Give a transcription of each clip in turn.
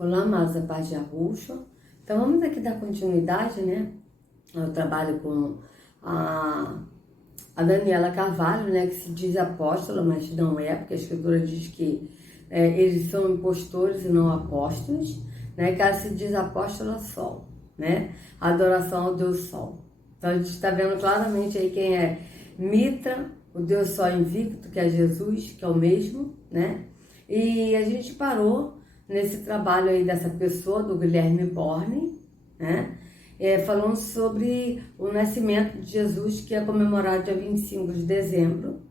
Olá, amados, a paz de Arrucho. Então, vamos aqui dar continuidade, né? Eu trabalho com a Daniela Carvalho, né? Que se diz apóstola, mas não é, porque a Escritura diz que eles são impostores e não apóstolos, né? Que ela se diz apóstola Sol, né? A adoração ao Deus Sol. Então, a gente está vendo claramente aí quem é Mitra, o Deus Sol invicto, que é Jesus, que é o mesmo, né? E a gente parou nesse trabalho aí dessa pessoa, do Guilherme Borne, né? Falando sobre o nascimento de Jesus, que é comemorado dia 25 de dezembro,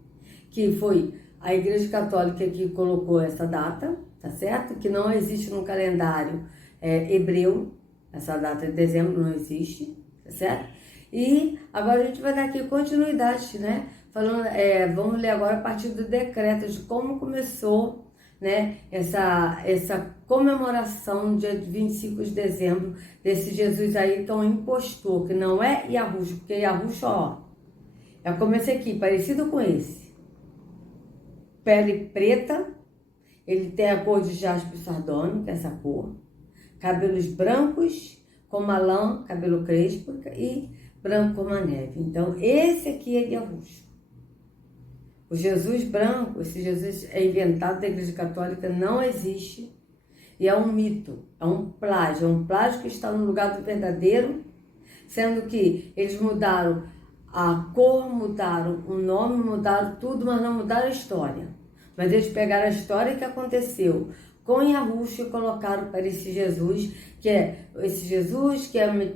que foi a Igreja Católica que colocou essa data, tá certo? Que não existe no calendário hebreu, essa data de dezembro não existe, tá certo? E agora a gente vai dar aqui continuidade, né? Falando, vamos ler agora a partir do decreto de como começou, né, essa comemoração dia 25 de dezembro desse Jesus aí tão impostor, que não é Yahushua, porque Yahushua, ó, eu comecei aqui, parecido com esse, pele preta, ele tem a cor de jaspe sardônico, que é essa cor, cabelos brancos como a lã, cabelo crespo e branco como a neve. Então esse aqui é Yahushua. O Jesus branco, esse Jesus é inventado da Igreja Católica, não existe. E é um mito, é um plágio que está no lugar do verdadeiro, sendo que eles mudaram a cor, mudaram o nome, mudaram tudo, mas não mudaram a história. Mas eles pegaram a história que aconteceu com Yahushua e colocaram para esse Jesus, que é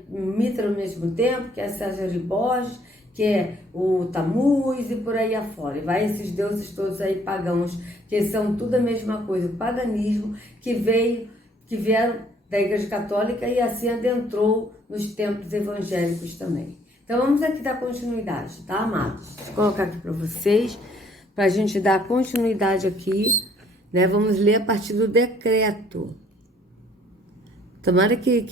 Mitra ao mesmo tempo, que é César de Borges, que é o Tamuz e por aí afora. E vai esses deuses todos aí pagãos, que são tudo a mesma coisa, o paganismo que vieram da Igreja Católica e assim adentrou nos templos evangélicos também. Então vamos aqui dar continuidade, tá, amados? Vou colocar aqui para vocês, para a gente dar continuidade aqui, né? Vamos ler a partir do decreto. Tomara que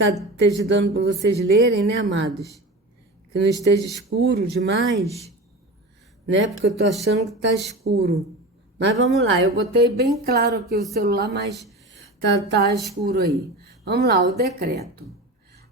esteja dando para vocês lerem, né, amados? Que não esteja escuro demais, né? Porque eu tô achando que tá escuro. Mas vamos lá, eu botei bem claro aqui o celular, mas tá escuro aí. Vamos lá, o decreto.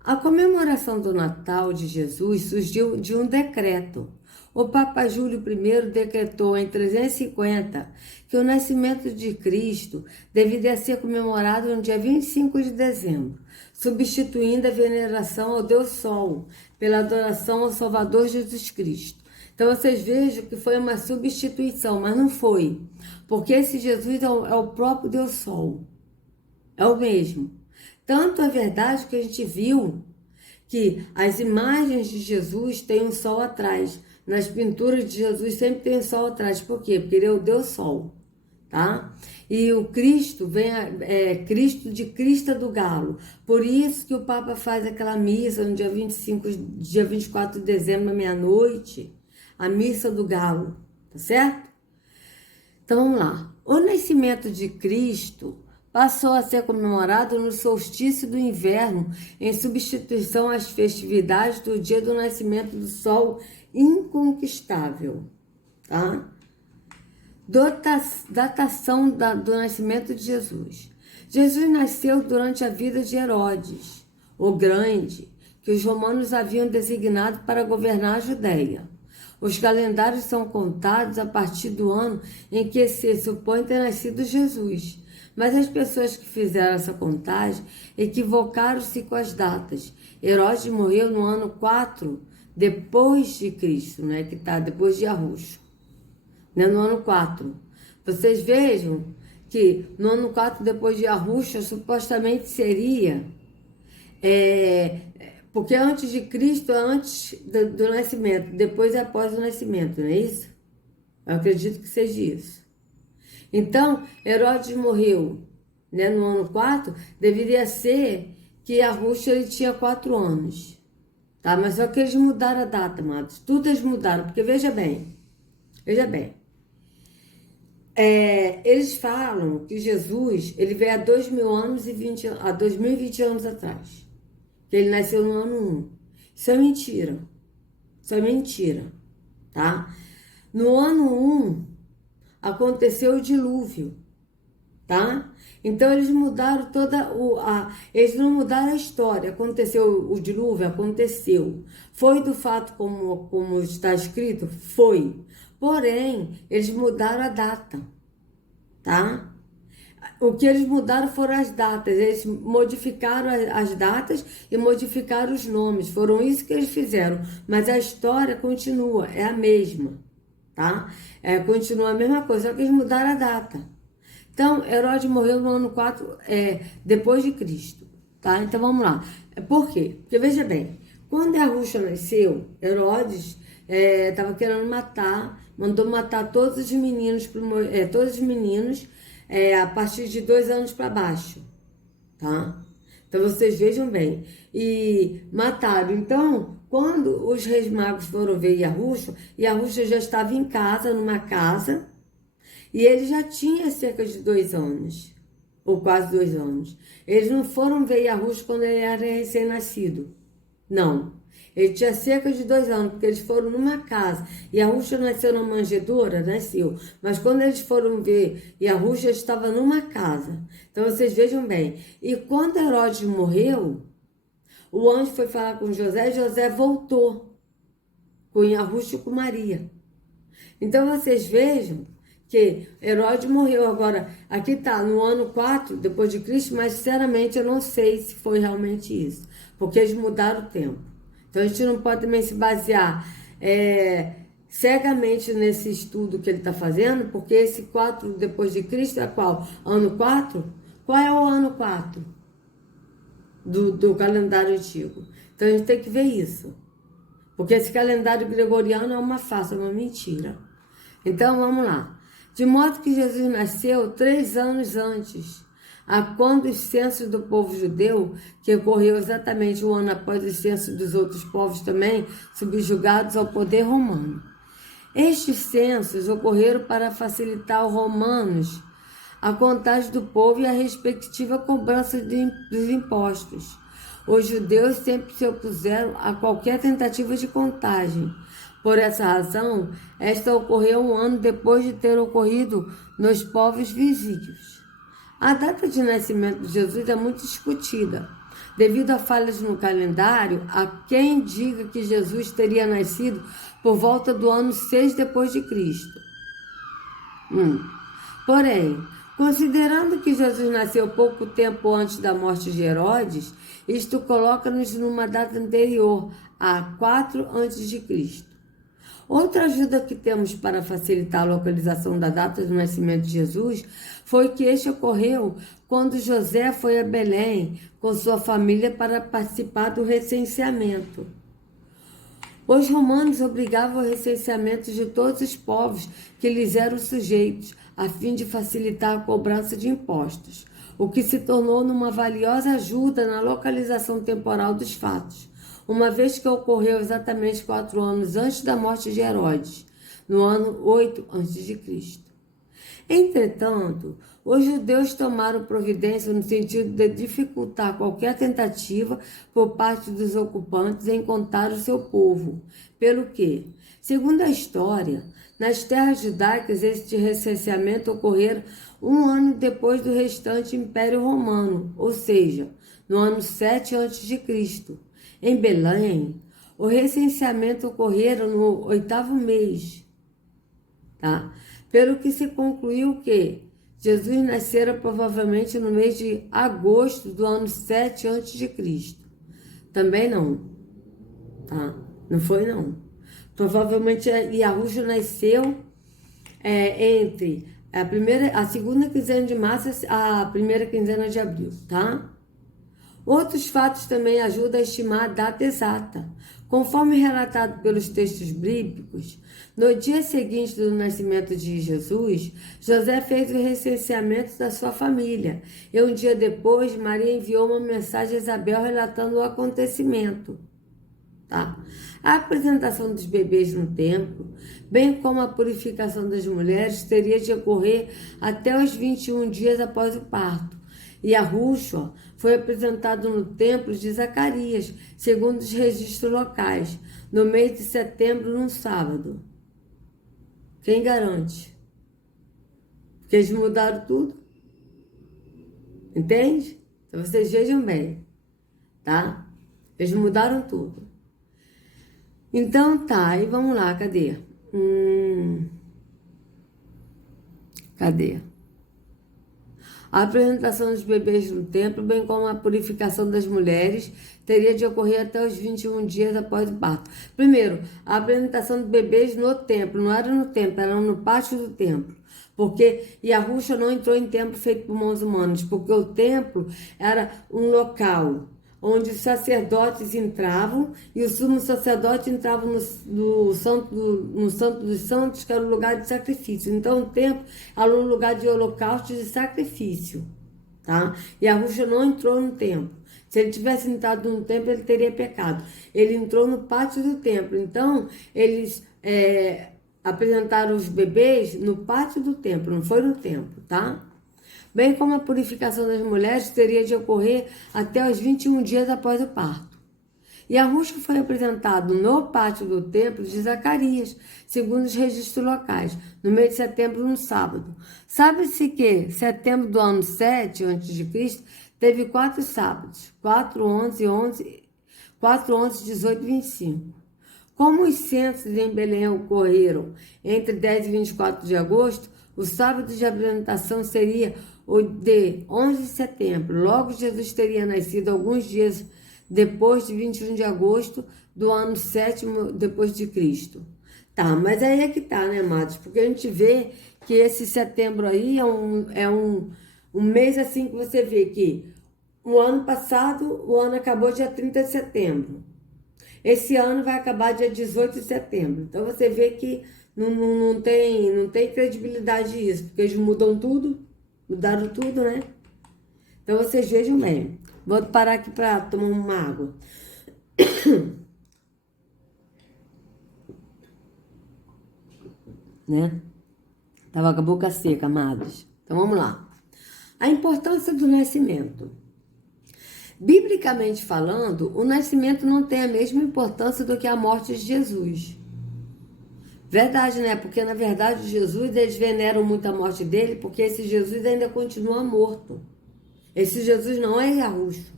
A comemoração do Natal de Jesus surgiu de um decreto. O Papa Júlio I decretou em 350 que o nascimento de Cristo deveria ser comemorado no dia 25 de dezembro, substituindo a veneração ao Deus Sol, pela adoração ao Salvador Jesus Cristo. Então vocês vejam que foi uma substituição, mas não foi, porque esse Jesus é o próprio Deus Sol, é o mesmo. Tanto é verdade que a gente viu que as imagens de Jesus têm um sol atrás. Nas pinturas de Jesus sempre tem um sol atrás. Por quê? Porque ele é o Deus Sol, tá? E o Cristo Cristo de Crista do Galo. Por isso que o Papa faz aquela missa no dia 24 de dezembro, à meia-noite, a missa do Galo, tá certo? Então vamos lá. O nascimento de Cristo passou a ser comemorado no solstício do inverno, em substituição às festividades do dia do nascimento do sol inconquistável, tá? Datação do nascimento de Jesus. Jesus nasceu durante a vida de Herodes, o Grande, que os romanos haviam designado para governar a Judéia. Os calendários são contados a partir do ano em que se supõe ter nascido Jesus. Mas as pessoas que fizeram essa contagem equivocaram-se com as datas. Herodes morreu no ano 4 depois de Cristo, né? Que está depois de Yahushua, né? No ano 4. Vocês vejam que no ano 4 depois de Yahushua supostamente seria... porque antes de Cristo é antes do nascimento, depois é após o nascimento, não é isso? Eu acredito que seja isso. Então, Herodes morreu, né, no ano 4, deveria ser que Yahushua ele tinha 4 anos, tá? Mas só que eles mudaram a data, amados. Tudo eles mudaram, porque veja bem, eles falam que Jesus, ele veio há 2020 anos atrás, que ele nasceu no ano 1. Isso é mentira, tá? No ano 1, aconteceu o dilúvio. tá? Então eles mudaram eles não mudaram a história. Aconteceu o dilúvio, aconteceu. Foi do fato como está escrito, foi. Porém, eles mudaram a data, tá? O que eles mudaram foram as datas. Eles modificaram as datas e modificaram os nomes. Foram isso que eles fizeram. Mas a história continua, é a mesma, tá? Continua a mesma coisa, só que eles mudaram a data. Então, Herodes morreu no ano 4, depois de Cristo, tá? Então, vamos lá. Por quê? Porque, veja bem, quando Yahusha nasceu, Herodes estava querendo mandou matar todos os meninos, a partir de 2 anos para baixo, tá? Então, vocês vejam bem. E mataram. Então, quando os reis magos foram ver Yahusha já estava em casa, numa casa, e ele já tinha cerca de 2 anos, ou quase 2 anos. Eles não foram ver Yahusha quando ele era recém-nascido. Não. Ele tinha cerca de 2 anos, porque eles foram numa casa. Yahusha nasceu na manjedoura? Nasceu. Mas quando eles foram ver, Yahusha estava numa casa. Então vocês vejam bem. E quando Herodes morreu, o anjo foi falar com José, e José voltou com Yahusha e com Maria. Então vocês vejam que Herodes morreu. Agora, aqui está no ano 4 depois de Cristo, mas sinceramente eu não sei se foi realmente isso, porque eles mudaram o tempo. Então a gente não pode também se basear cegamente nesse estudo que ele está fazendo, porque esse 4 depois de Cristo é qual? Ano 4? Qual é o ano 4 do calendário antigo? Então a gente tem que ver isso, porque esse calendário gregoriano é uma farsa, é uma mentira. Então vamos lá. De modo que Jesus nasceu 3 anos antes, a quando os censos do povo judeu, que ocorreu exatamente um ano após os censos dos outros povos também, subjugados ao poder romano. Estes censos ocorreram para facilitar aos romanos a contagem do povo e a respectiva cobrança dos impostos. Os judeus sempre se opuseram a qualquer tentativa de contagem. Por essa razão, esta ocorreu um ano depois de ter ocorrido nos povos vizinhos. A data de nascimento de Jesus é muito discutida. Devido a falhas no calendário, há quem diga que Jesus teria nascido por volta do ano 6 depois de Cristo. Porém, considerando que Jesus nasceu pouco tempo antes da morte de Herodes, isto coloca-nos numa data anterior, a 4 a.C. Outra ajuda que temos para facilitar a localização da data do nascimento de Jesus foi que este ocorreu quando José foi a Belém com sua família para participar do recenseamento. Os romanos obrigavam o recenseamento de todos os povos que lhes eram sujeitos, a fim de facilitar a cobrança de impostos, o que se tornou numa valiosa ajuda na localização temporal dos fatos, uma vez que ocorreu exatamente 4 anos antes da morte de Herodes, no ano 8 a.C. Entretanto, os judeus tomaram providência no sentido de dificultar qualquer tentativa por parte dos ocupantes em contar o seu povo, pelo que, segundo a história, nas terras judaicas este recenseamento ocorreu um ano depois do restante Império Romano, ou seja, no ano 7 a.C. Em Belém, o recenseamento ocorreu no 8º mês, tá? Pelo que se concluiu que Jesus nascera provavelmente no mês de agosto do ano 7 a.C. Também não, tá? Não foi não. Provavelmente Yahusha nasceu entre a segunda quinzena de março a primeira quinzena de abril, tá? Outros fatos também ajudam a estimar a data exata. Conforme relatado pelos textos bíblicos, no dia seguinte do nascimento de Jesus, José fez o recenseamento da sua família. E um dia depois, Maria enviou uma mensagem a Isabel relatando o acontecimento. Tá? A apresentação dos bebês no templo, bem como a purificação das mulheres, teria de ocorrer até os 21 dias após o parto. E Yahusha foi apresentado no templo de Zacarias, segundo os registros locais, no mês de setembro, num sábado. Quem garante? Porque eles mudaram tudo. Entende? Então vocês vejam bem, tá? Eles mudaram tudo. Então tá, e vamos lá, cadê? Cadê? A apresentação dos bebês no templo, bem como a purificação das mulheres, teria de ocorrer até os 21 dias após o parto. Primeiro, a apresentação dos bebês no templo, não era no templo, era no pátio do templo. Porque Yahusha não entrou em templo feito por mãos humanas, porque o templo era um local onde os sacerdotes entravam e o sumo sacerdote entrava no santo dos santos, que era o lugar de sacrifício. Então o templo era um lugar de holocausto e de sacrifício, tá? E Yahusha não entrou no templo. Se ele tivesse entrado no templo, ele teria pecado. Ele entrou no pátio do templo. Então eles apresentaram os bebês no pátio do templo, não foi no templo, tá? Bem como a purificação das mulheres teria de ocorrer até os 21 dias após o parto. E Yahusha foi apresentado no pátio do templo de Zacarias, segundo os registros locais, no mês de setembro, no sábado. Sabe-se que setembro do ano 7 a.C. teve 4 sábados, 4, 11, 11, 4, 11, 18 e 25. Como os censos em Belém ocorreram entre 10 e 24 de agosto, o sábado de apresentação seria o de 11 de setembro. Logo, Jesus teria nascido alguns dias depois de 21 de agosto do ano 7º depois de Cristo. Tá, mas aí é que tá, né, amados? Porque a gente vê que esse setembro aí é um mês assim que você vê que o ano passado, o ano acabou dia 30 de setembro. Esse ano vai acabar dia 18 de setembro. Então você vê que não tem credibilidade isso, porque eles mudam tudo. Mudaram tudo, né? Então vocês vejam bem. Vou parar aqui para tomar uma água. Né? Tava com a boca seca, amados. Então vamos lá. A importância do nascimento. Biblicamente falando, o nascimento não tem a mesma importância do que a morte de Jesus. Verdade, né? Porque na verdade Jesus, eles veneram muito a morte dele, porque esse Jesus ainda continua morto. Esse Jesus não é Yahusha.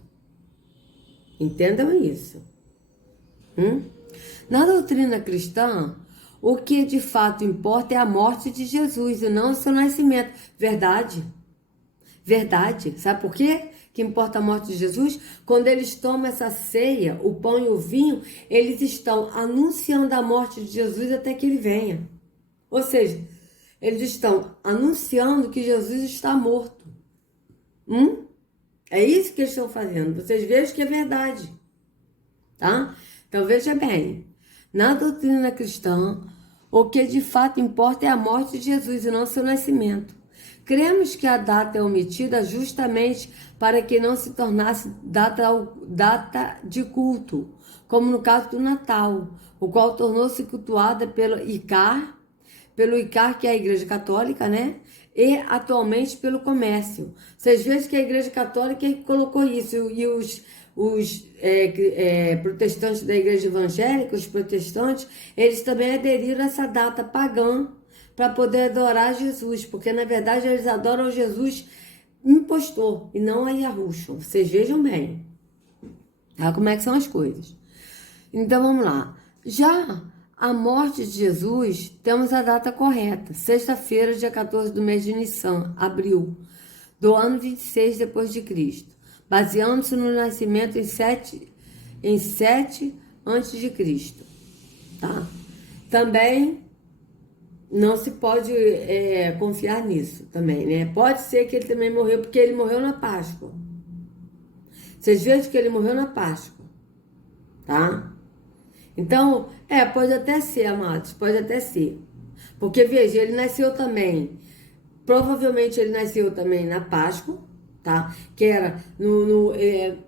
Entendam isso. Na doutrina cristã, o que de fato importa é a morte de Jesus e não o seu nascimento. Verdade. Verdade. Sabe por quê que importa a morte de Jesus? Quando eles tomam essa ceia, o pão e o vinho, eles estão anunciando a morte de Jesus até que ele venha. Ou seja, eles estão anunciando que Jesus está morto. É isso que eles estão fazendo. Vocês vejam que é verdade. Tá? Então veja bem. Na doutrina cristã, o que de fato importa é a morte de Jesus e não seu nascimento. Cremos que a data é omitida justamente para que não se tornasse data de culto, como no caso do Natal, o qual tornou-se cultuada pelo ICAR, que é a Igreja Católica, né? E atualmente pelo comércio. Vocês vejam que a Igreja Católica colocou isso, e os protestantes da Igreja Evangélica, os protestantes, eles também aderiram a essa data pagã para poder adorar Jesus, porque na verdade eles adoram Jesus impostor e não a Yahusha. Vocês vejam bem, tá? Como é que são as coisas. Então vamos lá. Já a morte de Jesus, temos a data correta, sexta-feira, dia 14 do mês de Nissan, abril, do ano 26 depois de Cristo, baseando-se no nascimento em 7 antes de Cristo, tá? Também não se pode confiar nisso também, né? Pode ser que ele também morreu, porque ele morreu na Páscoa. Vocês vejam que ele morreu na Páscoa, tá? Então, pode até ser, amados, pode até ser. Porque, veja, ele nasceu também, provavelmente ele nasceu também na Páscoa, tá? Que era,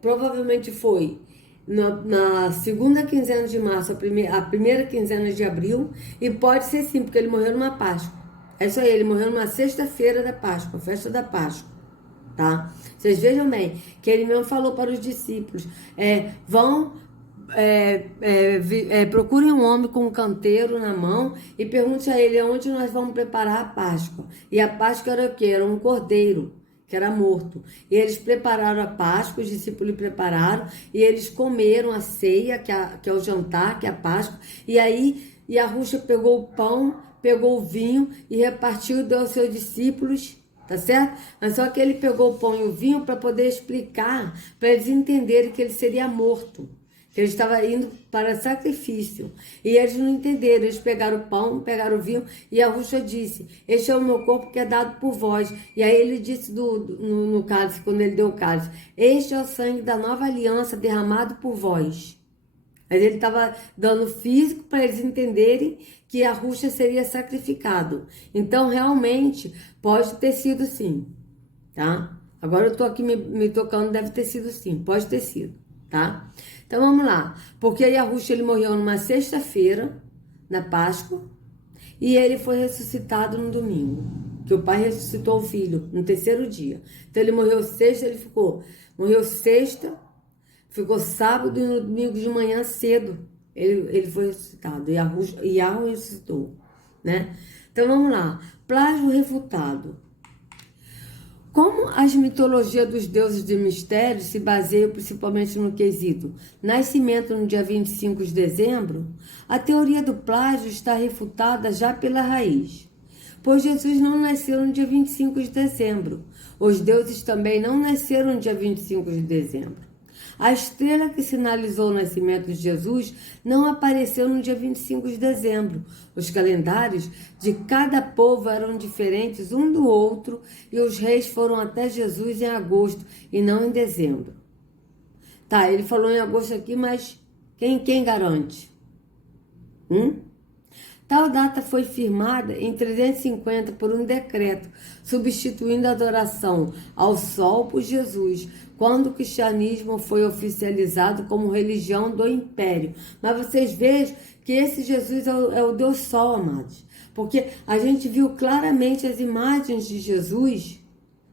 provavelmente foi na segunda quinzena de março, a primeira quinzena de abril, e pode ser sim, porque ele morreu numa Páscoa. É isso aí, ele morreu numa sexta-feira da Páscoa, festa da Páscoa, tá? Vocês vejam bem, que ele mesmo falou para os discípulos, procurem um homem com um canteiro na mão e pergunte a ele onde nós vamos preparar a Páscoa. E a Páscoa era o quê? Era um cordeiro que era morto. E eles prepararam a Páscoa, os discípulos prepararam, e eles comeram a ceia, que é o jantar, que é a Páscoa. E aí, a Ruxa pegou o pão, pegou o vinho e repartiu e deu aos seus discípulos, tá certo? Mas só que ele pegou o pão e o vinho para poder explicar, para eles entenderem que ele seria morto, que ele estava indo para sacrifício. E eles não entenderam, eles pegaram o pão, pegaram o vinho, e a Ruxa disse: este é o meu corpo que é dado por vós. E aí ele disse no cálice, quando ele deu o cálice: este é o sangue da nova aliança derramado por vós. Mas ele estava dando físico para eles entenderem que a Ruxa seria sacrificado. Então, realmente, pode ter sido sim, tá? Agora eu tô aqui me tocando, deve ter sido sim, pode ter sido, tá? Então, vamos lá. Porque aí a Ruxa, ele morreu numa sexta-feira, na Páscoa, e ele foi ressuscitado no domingo. Que o pai ressuscitou o filho no terceiro dia. Então, ele morreu sexta, morreu sexta, ficou sábado e no domingo de manhã cedo ele foi ressuscitado. E Yahweh ressuscitou, né? Então vamos lá. Plágio refutado. Como as mitologias dos deuses de mistério se baseiam principalmente no quesito nascimento no dia 25 de dezembro, a teoria do plágio está refutada já pela raiz. Pois Jesus não nasceu no dia 25 de dezembro. Os deuses também não nasceram no dia 25 de dezembro. A estrela que sinalizou o nascimento de Jesus não apareceu no dia 25 de dezembro. Os calendários de cada povo eram diferentes um do outro e os reis foram até Jesus em agosto e não em dezembro. Tá, ele falou em agosto aqui, mas quem garante? Tal data foi firmada em 350 por um decreto, substituindo a adoração ao sol por Jesus, quando o cristianismo foi oficializado como religião do império. Mas vocês vejam que esse Jesus é o Deus Sol, amados. Porque a gente viu claramente as imagens de Jesus,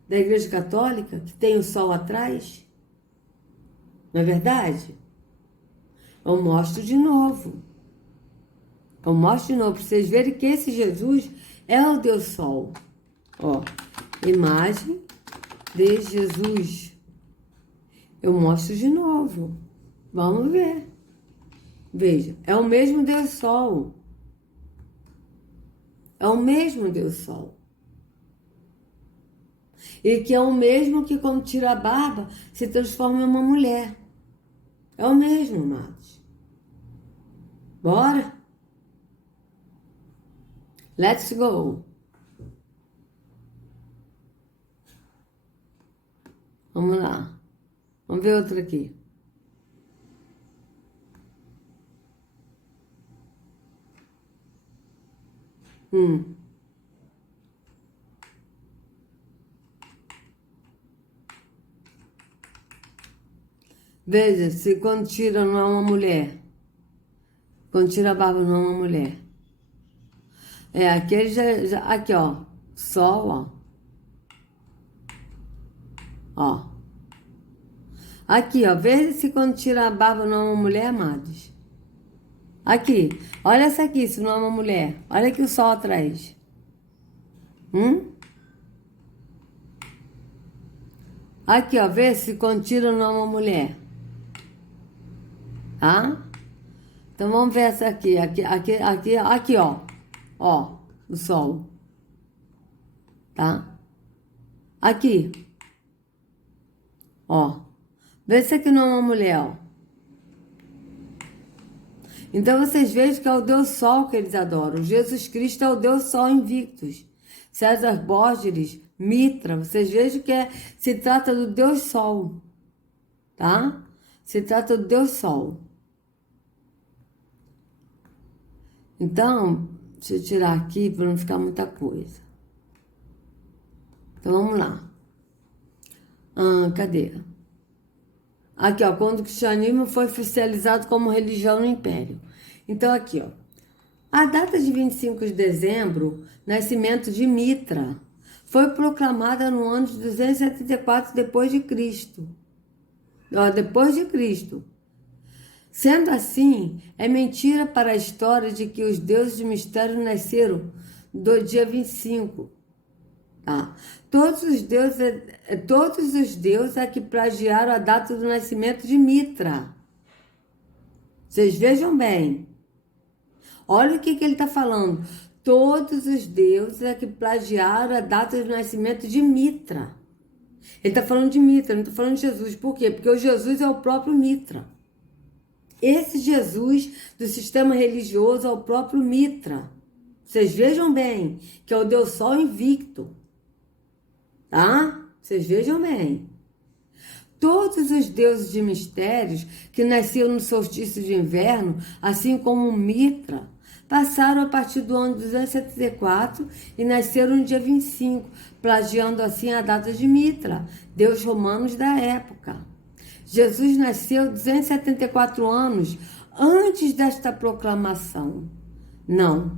da Igreja Católica, que tem o sol atrás. Não é verdade? Eu mostro de novo. Eu mostro de novo para vocês verem que esse Jesus é o Deus Sol. Ó, imagem de Jesus. Eu mostro de novo. Vamos ver. Veja, é o mesmo Deus Sol. É o mesmo Deus Sol. E que é o mesmo que quando tira a barba se transforma em uma mulher. É o mesmo, amados. Bora? Let's go. Vamos lá. Vamos ver outro aqui. Veja, se quando tira não é uma mulher. Quando tira a barba não é uma mulher. Aqui ele já aqui, ó. Sol, ó. Ó. Aqui, ó. Veja se quando tira a barba não é uma mulher, amados. Aqui. Olha essa aqui, se não é uma mulher. Olha aqui o sol atrás. Aqui, ó. Vê se quando tira não é uma mulher. Tá? Então vamos ver essa aqui. Aqui, ó. Ó, o sol. Tá? Aqui. Ó. Vê se aqui não é uma mulher, ó. Então vocês vejam que é o Deus Sol que eles adoram. Jesus Cristo é o Deus Sol invictus. César Borges, Mitra, vocês vejam que se trata do Deus Sol. Tá? Se trata do Deus Sol. Então, deixa eu tirar aqui para não ficar muita coisa. Então, vamos lá. Cadê? Aqui, ó. Quando o cristianismo foi oficializado como religião no Império. Então, aqui, ó. A data de 25 de dezembro, nascimento de Mitra, foi proclamada no ano de 274 depois de Cristo. Ó, depois de Cristo. Sendo assim, é mentira para a história de que os deuses de mistério nasceram do dia 25. Tá? Todos os deuses é que plagiaram a data do nascimento de Mitra. Vocês vejam bem. Olha o que ele está falando. Todos os deuses é que plagiaram a data do nascimento de Mitra. Ele está falando de Mitra, não está falando de Jesus. Por quê? Porque o Jesus é o próprio Mitra. Esse Jesus do sistema religioso é o próprio Mitra. Vocês vejam bem, que é o Deus Sol invicto. Tá? Vocês vejam bem. Todos os deuses de mistérios que nasceram no solstício de inverno, assim como Mitra, passaram a partir do ano 274 e nasceram no dia 25, plagiando assim a data de Mitra, deus romano da época. Jesus nasceu 274 anos antes desta proclamação. Não.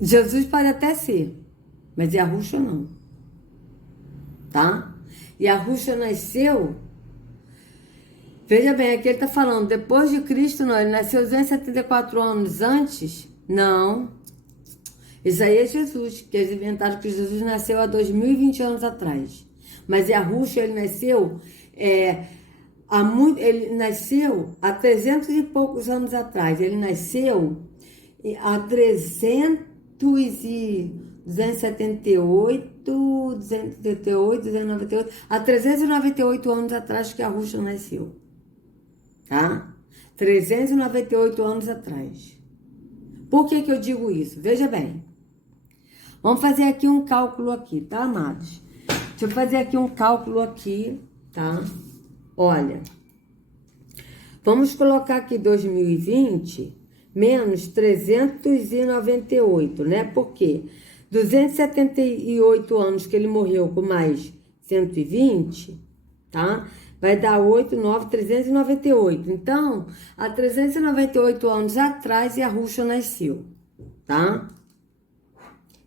Jesus pode até ser, mas Yahushua não. Tá? Yahushua nasceu... Veja bem, aqui ele está falando, depois de Cristo, não, ele nasceu 274 anos antes? Não. Isso aí é Jesus, que eles inventaram que Jesus nasceu há 2020 anos atrás. Mas Yahushua, ele nasceu há 300 e poucos anos atrás. Ele nasceu há 298, há 398 anos atrás que Yahushua nasceu. Tá? 398 anos atrás. Por que eu digo isso? Veja bem. Vamos fazer aqui um cálculo aqui, tá, amados? Deixa eu fazer aqui um cálculo aqui, tá? Olha. Vamos colocar aqui 2020 menos 398, né? Por quê? 278 anos que ele morreu com mais 120, tá? Vai dar 398. Então, há 398 anos atrás, Yahushua nasceu, tá?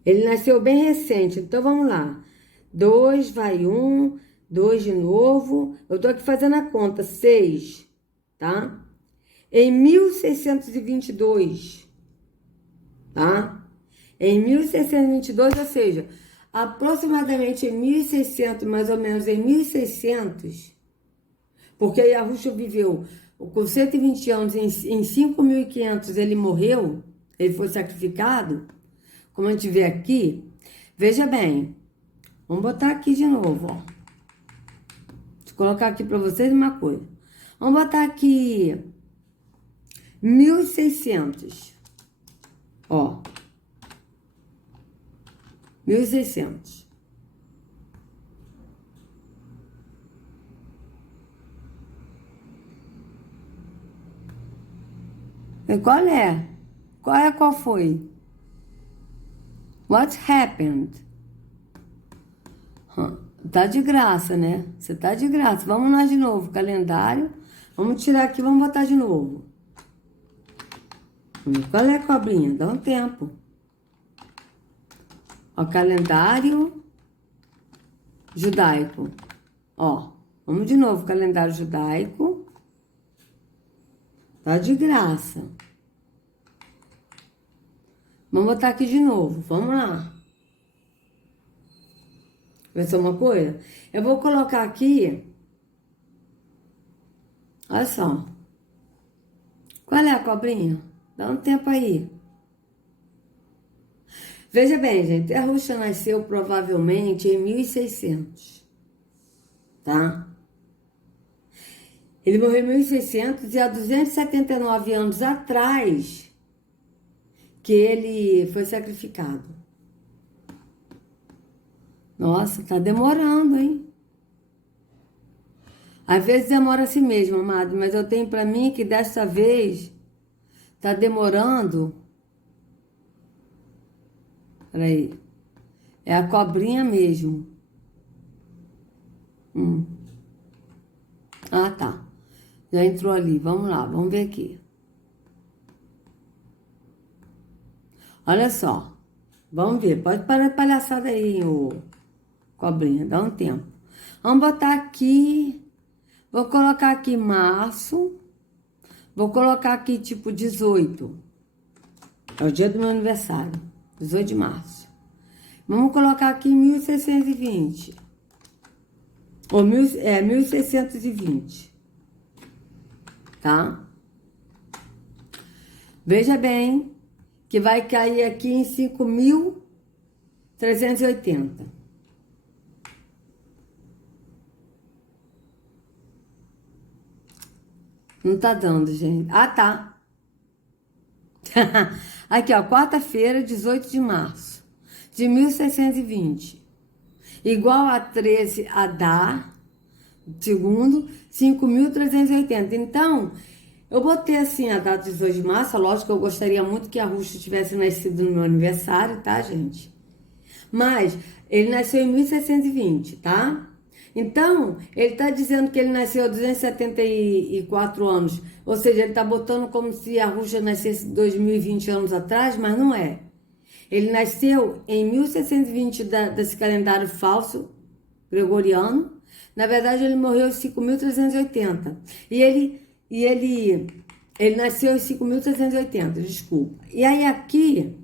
Ele nasceu bem recente, então vamos lá. 2 vai 1, 2 de novo. Eu tô aqui fazendo a conta, 6, tá? Em 1622, tá? Em 1622, ou seja, aproximadamente em 1600, mais ou menos em 1600, porque Yahushua viveu com 120 anos, em 5.500 ele morreu, ele foi sacrificado, como a gente vê aqui. Veja bem, vamos botar aqui de novo, ó. Deixa eu colocar aqui para vocês uma coisa. Vamos botar aqui 1600, ó, 1600. E qual é? Qual foi? What happened? Tá de graça, né? Você tá de graça. Vamos lá de novo, calendário. Vamos tirar aqui, vamos botar de novo. Qual é a cobrinha? Dá um tempo. Ó, calendário judaico. Ó, vamos de novo, calendário judaico. Tá de graça. Vamos botar aqui de novo. Vamos lá. Vai ser uma coisa? Eu vou colocar aqui. Olha só. Qual é a cobrinha? Dá um tempo aí. Veja bem, gente. Yahushua nasceu provavelmente em 1600. Tá? Ele morreu em 1600 e há 279 anos atrás que ele foi sacrificado. Nossa, tá demorando, hein? Às vezes demora assim mesmo, amado, mas eu tenho pra mim que desta vez tá demorando. Peraí. É a cobrinha mesmo. Ah, tá. Já entrou ali. Vamos lá, vamos ver aqui. Olha só. Vamos ver. Pode parar de palhaçada aí, ô cobrinha. Dá um tempo. Vamos botar aqui. Vou colocar aqui março. Vou colocar aqui tipo 18. É o dia do meu aniversário. 18 de março. Vamos colocar aqui 1620. Ou 1620. Tá? Veja bem que vai cair aqui em 5.380. Não tá dando, gente. Ah, tá. Aqui, ó, quarta-feira, 18 de março de 1620. Igual a 13 a dar, segundo, 5.380. Então, eu botei assim a data de 18 de março. Lógico que eu gostaria muito que a Ruxa tivesse nascido no meu aniversário, tá, gente? Mas ele nasceu em 1620, tá? Então, ele está dizendo que ele nasceu há 274 anos. Ou seja, ele está botando como se a Ruxa nascesse 2020 anos atrás, mas não é. Ele nasceu em 1620 desse calendário falso, gregoriano. Na verdade, ele morreu em 5.380. E ele nasceu em 5.380, desculpa. E aí aqui,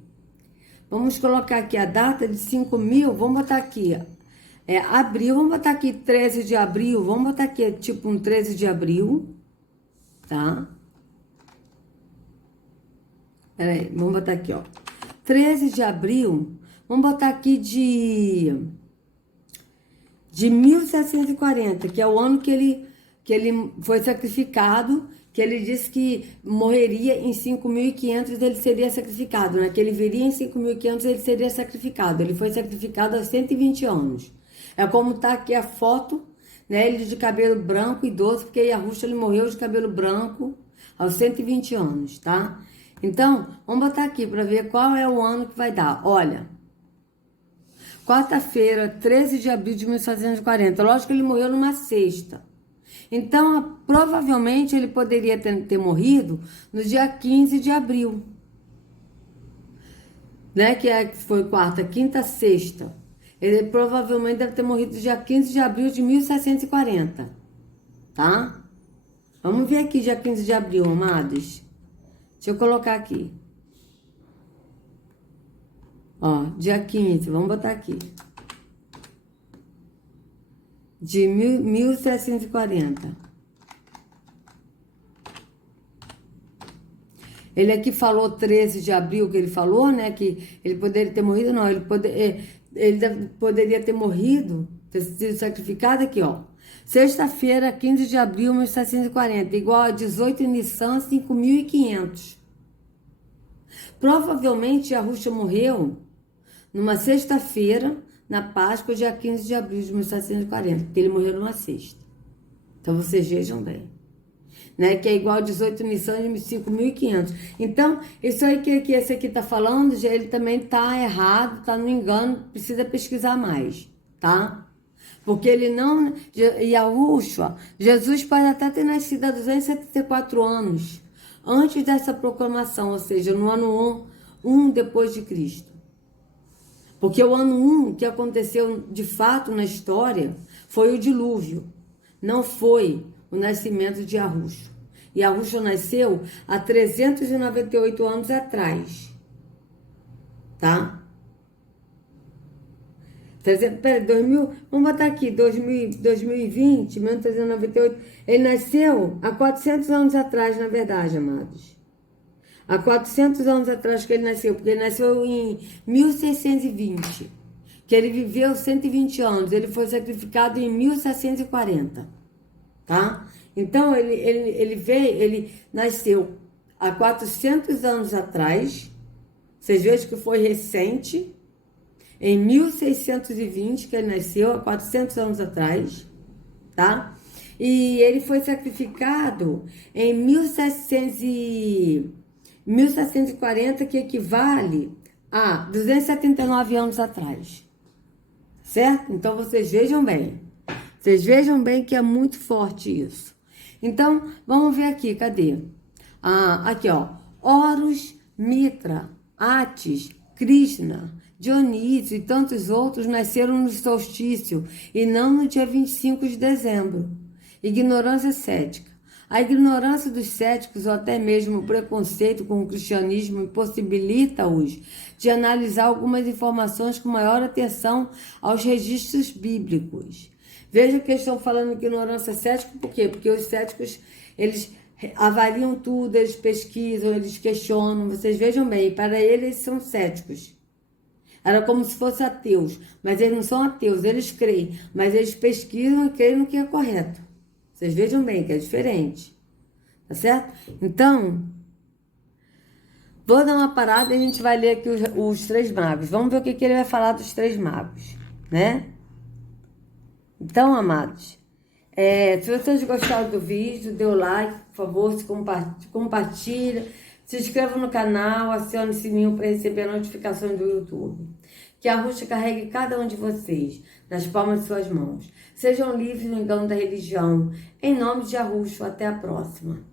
vamos colocar aqui a data de 5.000, vamos botar aqui, abril, vamos botar aqui 13 de abril, vamos botar aqui tipo um 13 de abril, tá? Peraí, vamos botar aqui, ó. 13 de abril, vamos botar aqui de 1740, que é o ano que ele foi sacrificado, que ele disse que morreria em 5.500, ele seria sacrificado, né? Que ele viria em 5.500, ele seria sacrificado. Ele foi sacrificado há 120 anos. É como tá aqui a foto, né? Ele de cabelo branco, idoso, porque Yahushua ele morreu de cabelo branco aos 120 anos, tá? Então, vamos botar aqui para ver qual é o ano que vai dar. Olha, quarta-feira, 13 de abril de 1740. Lógico que ele morreu numa sexta. Então, provavelmente, ele poderia ter morrido no dia 15 de abril. Né? Que foi quarta, quinta, sexta. Ele provavelmente deve ter morrido no dia 15 de abril de 1740. Tá? Vamos ver aqui dia 15 de abril, amados. Deixa eu colocar aqui. Ó, dia 15, vamos botar aqui. De 1740. Ele aqui falou 13 de abril, que ele falou, né? Que ele poderia ter morrido, não. Ele poderia ter morrido, ter sido sacrificado aqui, ó. Sexta-feira, 15 de abril de 1740, igual a 18 de Nissan, 5.500. Provavelmente a Ruxa morreu numa sexta-feira, na Páscoa, dia 15 de abril de 1740, porque ele morreu numa sexta. Então, vocês vejam bem. Né? Que é igual a 18 Nissan de 5.500. Então, isso aí que esse aqui tá falando, ele também tá errado, tá no engano, precisa pesquisar mais, tá? Porque ele não... Yahushua, Jesus pode até ter nascido há 274 anos, antes dessa proclamação, ou seja, no ano 1 depois de Cristo. Porque o ano 1 que aconteceu de fato na história foi o dilúvio, não foi o nascimento de Yahushua. Yahushua nasceu há 398 anos atrás, tá? Peraí, 2000, vamos botar aqui, 2020, 1398, ele nasceu há 400 anos atrás, na verdade, amados. Há 400 anos atrás que ele nasceu, porque ele nasceu em 1620, que ele viveu 120 anos, ele foi sacrificado em 1740, tá? Então, ele nasceu há 400 anos atrás, vocês vejam que foi recente, em 1620 que ele nasceu, há 400 anos atrás, tá? E ele foi sacrificado em 1740, que equivale a 279 anos atrás, certo? Então, vocês vejam bem. Vocês vejam bem que é muito forte isso. Então, vamos ver aqui, cadê? Aqui, ó. Horus, Mitra, Atis, Krishna, Dionísio e tantos outros nasceram no solstício e não no dia 25 de dezembro. Ignorância cética. A ignorância dos céticos ou até mesmo o preconceito com o cristianismo impossibilita-os de analisar algumas informações com maior atenção aos registros bíblicos. Veja que eles estão falando de ignorância cética, por quê? Porque os céticos, eles avaliam tudo, eles pesquisam, eles questionam. Vocês vejam bem, para eles são céticos. Era como se fossem ateus, mas eles não são ateus, eles creem, mas eles pesquisam e creem no que é correto. Vocês vejam bem que é diferente, tá certo? Então, vou dar uma parada e a gente vai ler aqui os três magos. Vamos ver o que ele vai falar dos três magos, né? Então, amados, se vocês gostaram do vídeo, dê o like, por favor, se compartilha, se inscreva no canal, acione o sininho para receber notificações do YouTube. Que a Ruxa carregue cada um de vocês nas palmas de suas mãos. Sejam livres do engano da religião. Em nome de Arruxo, até a próxima.